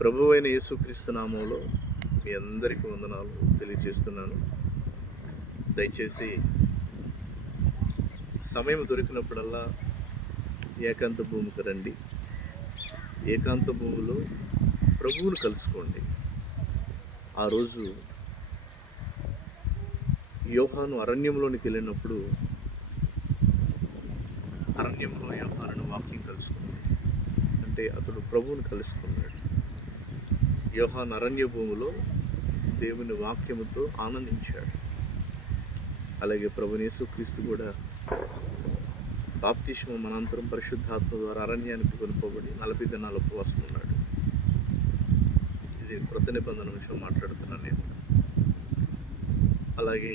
ప్రభు అయిన యేసుక్రీస్తు నామంలో మీ అందరికీ వందనాలు తెలియజేస్తున్నాను. దయచేసి సమయం దొరికినప్పుడల్లా ఏకాంత భూమికి రండి. ఏకాంత భూమిలో ప్రభువును కలుసుకోండి. ఆ రోజు యోహాను అరణ్యంలోనికి వెళ్ళినప్పుడు అరణ్యంలో యోహాను వాక్యం కలుసుకుంది. అంటే అతడు ప్రభువును కలుసుకున్నాడు. యోహాన్ అరణ్య భూమిలో దేవుని వాక్యముతో ఆనందించాడు. అలాగే ప్రభునేసు క్రీస్తు కూడా బాప్తిష్మ మనంతరం పరిశుద్ధాత్మ ద్వారా అరణ్యానికి కొనుకోబడి నలభై దినాల ఉపవాసం ఉన్నాడు ఇది కృత నిబంధన విషయం మాట్లాడుతున్నాను నేను. అలాగే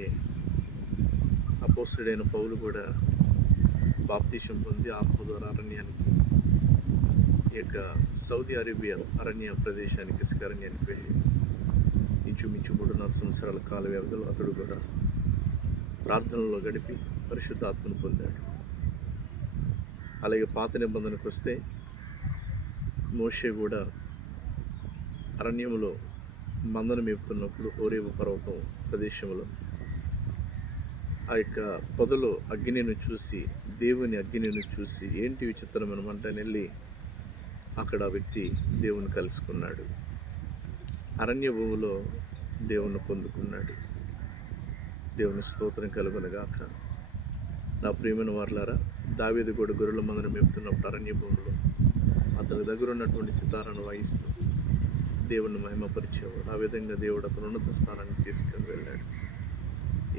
అపోసుడైన పౌలు కూడా బాప్తిషం పొంది ఆత్మ ద్వారా అరణ్యానికి ఈ యొక్క సౌదీ అరేబియా అరణ్య ప్రదేశానికి ఇసుక వెళ్ళి ఇంచుమించు మూడున్నర సంవత్సరాల కాల వ్యవధిలో అతడు కూడా ప్రార్థనలో గడిపి పరిశుద్ధాత్మను పొందాడు. అలాగే పాత నిబంధనకు వస్తే మోషే కూడా అరణ్యములో మందను మేపుతున్నప్పుడు ఓరేవ పర్వతం ప్రదేశంలో ఆ యొక్క పొదలో అగ్నిని చూసి దేవుని అగ్నిని చూసి ఏంటి విచిత్రమనమంటే వెళ్ళి అక్కడ ఆ వ్యక్తి దేవుని కలుసుకున్నాడు. అరణ్య భూమిలో దేవుని పొందుకున్నాడు. దేవుని స్తోత్రం కలుగునగాక. నా ప్రియమైన వారులారా దావేది కూడా గొర్రెల మందను మేపుతున్నప్పుడు అరణ్య భూమిలో అతని దగ్గర ఉన్నటువంటి సితారాను వాయిస్తూ దేవుని మహిమపరిచేవాడు. ఆ విధంగా దేవుడు అతను ఉన్నత స్థానానికి తీసుకుని వెళ్ళాడు.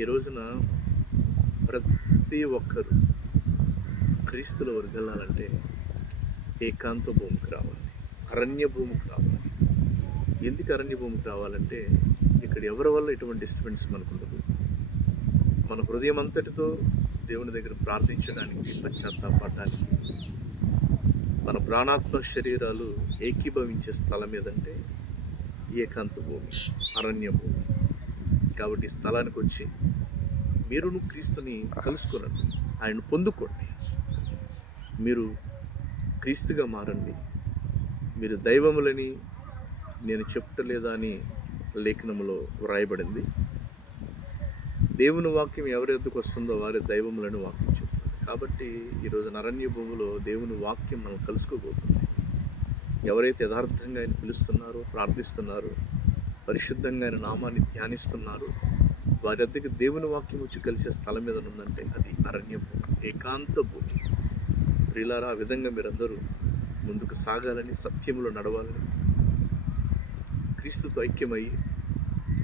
ఈ రోజున ప్రతి క్రీస్తుల క్రీస్తులో వెళ్ళాలంటే ఏకాంత భూమికి రావాలి. అరణ్య భూమికి రావాలి. ఎందుకు అరణ్య భూమికి రావాలంటే ఇక్కడ ఎవరి వల్ల ఎటువంటి డిస్టర్బెన్స్ మనకు ఉండదు? మన హృదయం అంతటితో దేవుని దగ్గర ప్రార్థించడానికి పశ్చాత్తాపడడానికి మన ప్రాణాత్మ శరీరాలు ఏకీభవించే స్థలం ఏదంటే ఏకాంత భూమి అరణ్య భూమి కాబట్టి స్థలానికి వచ్చి మీరును క్రీస్తుని కలుసుకోరండి ఆయన పొందుకోండి. మీరు క్రీస్తుగా మారండి. మీరు దైవములని నేను చెప్టలేదా అని లేఖనములో వ్రాయబడింది. దేవుని వాక్యం ఎవరి ఎద్దుకు వస్తుందో వారి దైవములను వాక్యం చెప్తుంది కాబట్టి ఈరోజు అరణ్య భూమిలో దేవుని వాక్యం మనం కలుసుకోబోతుంది ఎవరైతే యథార్థంగా ఆయన పిలుస్తున్నారో ప్రార్థిస్తున్నారో పరిశుద్ధంగా ఆయన నామాన్ని ధ్యానిస్తున్నారో వారి దేవుని వాక్యం వచ్చి కలిసే స్థలం మీద ఉందంటే అది అరణ్య భూమి ఏకాంత భూమి. ప్రియులారా ఆ విధంగా మీరందరూ ముందుకు సాగాలని సత్యంలో నడవాలని క్రీస్తుతో ఐక్యమై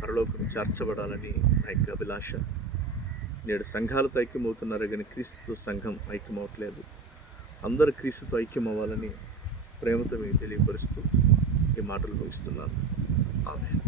పరలోకం చేర్చబడాలని నా యొక్క అభిలాష. నేడు సంఘాలతో ఐక్యమవుతున్నారు కానీ క్రీస్తుతో సంఘం ఐక్యమవట్లేదు. అందరూ క్రీస్తుతో ఐక్యం అవ్వాలని ప్రేమతో మీకు తెలియపరుస్తూ ఈ మాటలు ముగిస్తున్నాను. ఆమె